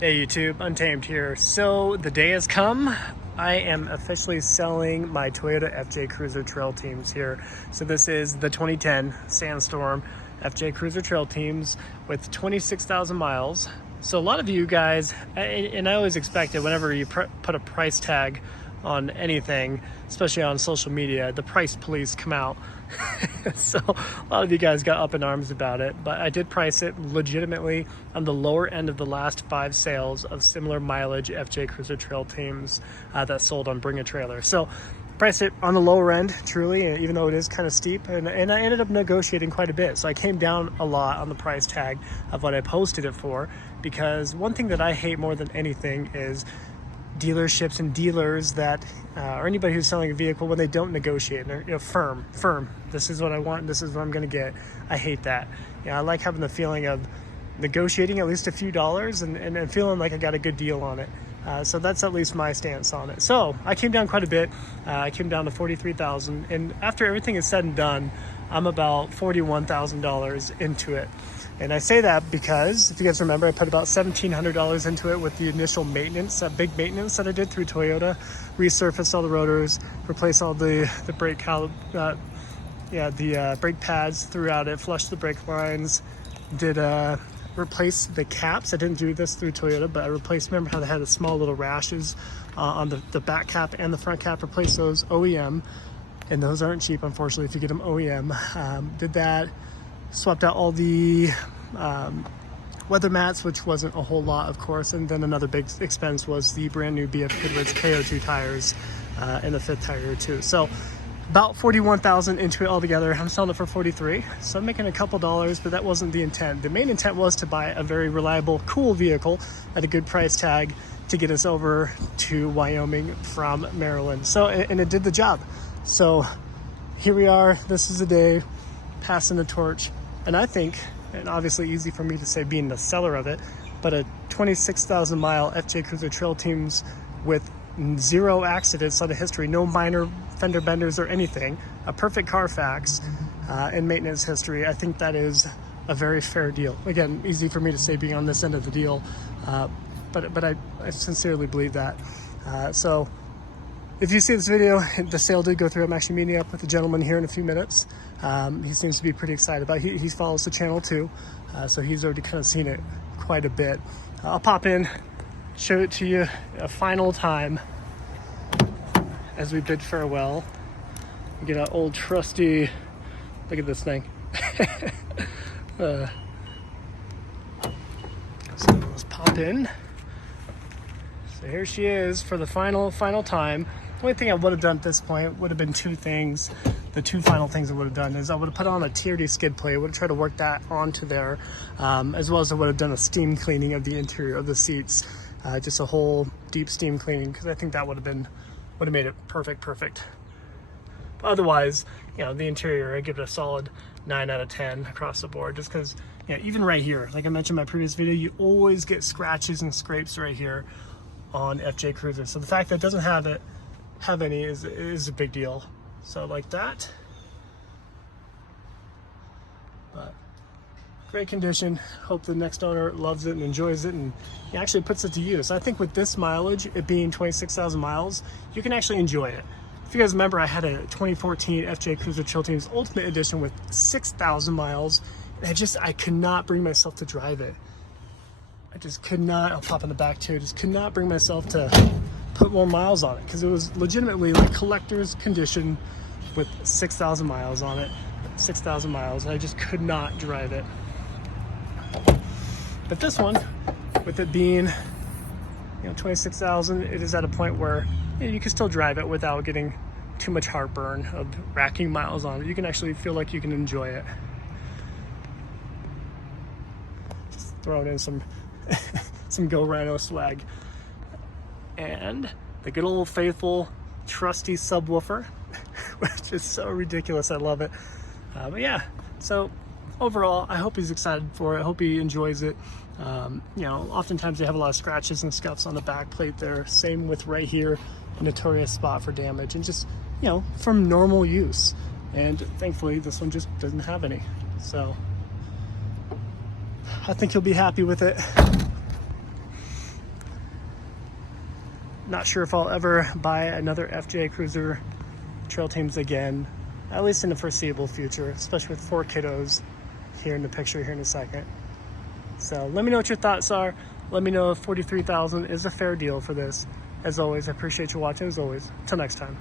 Hey YouTube, Untamed here. So the day has come. I am officially selling my Toyota FJ Cruiser Trail Teams here. So this is the 2010 Sandstorm FJ Cruiser Trail Teams with 26,000 miles. So a lot of you guys, and I always expect it whenever you put a price tag on anything, especially on social media, the price police come out. So a lot of you guys got up in arms about it, but I did price it legitimately on the lower end of the last 5 sales of similar mileage FJ Cruiser Trail Teams that sold on Bring a Trailer. So priced it on the lower end, truly, even though it is kind of steep, and I ended up negotiating quite a bit. So I came down a lot on the price tag of what I posted it for, because one thing that I hate more than anything is dealerships and dealers that or anybody who's selling a vehicle when they don't negotiate and they're firm, this is what I want, this is what I'm gonna get. I hate that. I like having the feeling of negotiating at least a few dollars and feeling like I got a good deal on it. So that's at least my stance on it. So I came down quite a bit. I came down to 43,000, and after everything is said and done, I'm about $41,000 into it. And I say that because, if you guys remember, I put about $1,700 into it with the initial maintenance, that big maintenance that I did through Toyota. Resurfaced all the rotors, replaced all the brake brake pads throughout it, flushed the brake lines, did replace the caps. I didn't do this through Toyota, but I replaced, remember how they had the small little rashes on the back cap and the front cap, replaced those OEM. And those aren't cheap, unfortunately, if you get them OEM. Did that, swapped out all the weather mats, which wasn't a whole lot, of course. And then another big expense was the brand new BF Goodrich KO2 tires and the 5th tire too. So about 41,000 into it altogether. I'm selling it for 43, so I'm making a couple dollars, but that wasn't the intent. The main intent was to buy a very reliable, cool vehicle at a good price tag to get us over to Wyoming from Maryland. So, and it did the job. So here we are. This is the day, passing the torch. And I think, and obviously easy for me to say being the seller of it, but a 26,000 mile FJ Cruiser Trail Teams with 0 accidents on the history, no minor fender benders or anything, a perfect Carfax and maintenance history. I think that is a very fair deal. Again, easy for me to say being on this end of the deal, but I sincerely believe that. So if you see this video, the sale did go through. I'm actually meeting up with a gentleman here in a few minutes. He seems to be pretty excited about it. He follows the channel too, so he's already kind of seen it quite a bit. I'll pop in, show it to you a final time as we bid farewell. We get an old trusty, look at this thing. So let's pop in. So here she is for the final time. The only thing I would have done at this point would have been 2 things. The 2 final things I would have done is I would have put on a TRD skid plate, would have tried to work that onto there, as well as I would have done a steam cleaning of the interior of the seats, just a whole deep steam cleaning, because I think that would have made it perfect. But otherwise, the interior, I give it a solid 9 out of 10 across the board, just because, even right here, like I mentioned in my previous video, you always get scratches and scrapes right here on FJ Cruiser. So the fact that it doesn't have any is a big deal. So like that, but great condition. Hope the next owner loves it and enjoys it and actually puts it to use. I think with this mileage, it being 26,000 miles, you can actually enjoy it. If you guys remember, I had a 2014 FJ Cruiser Trail Teams Ultimate Edition with 6,000 miles, and I could not bring myself to drive it. I just could not. I'll pop in the back too. Just could not bring myself to put more miles on it, because it was legitimately like collector's condition with 6,000 miles on it. 6,000 miles. I just could not drive it. But this one, with it being 26,000, it is at a point where you can still drive it without getting too much heartburn of racking miles on it. You can actually feel like you can enjoy it. Just throwing in some some Go Rhino swag. And the good old faithful trusty subwoofer, which is so ridiculous. I love it. But yeah, so overall, I hope he's excited for it. I hope he enjoys it. Oftentimes they have a lot of scratches and scuffs on the back plate there. Same with right here, a notorious spot for damage, and just, from normal use. And thankfully, this one just doesn't have any. So I think he'll be happy with it. Not sure if I'll ever buy another FJ Cruiser Trail Teams again, at least in the foreseeable future, especially with 4 kiddos here in the picture here in a second. So let me know what your thoughts are. Let me know if $43,000 is a fair deal for this. As always, I appreciate you watching as always. Till next time.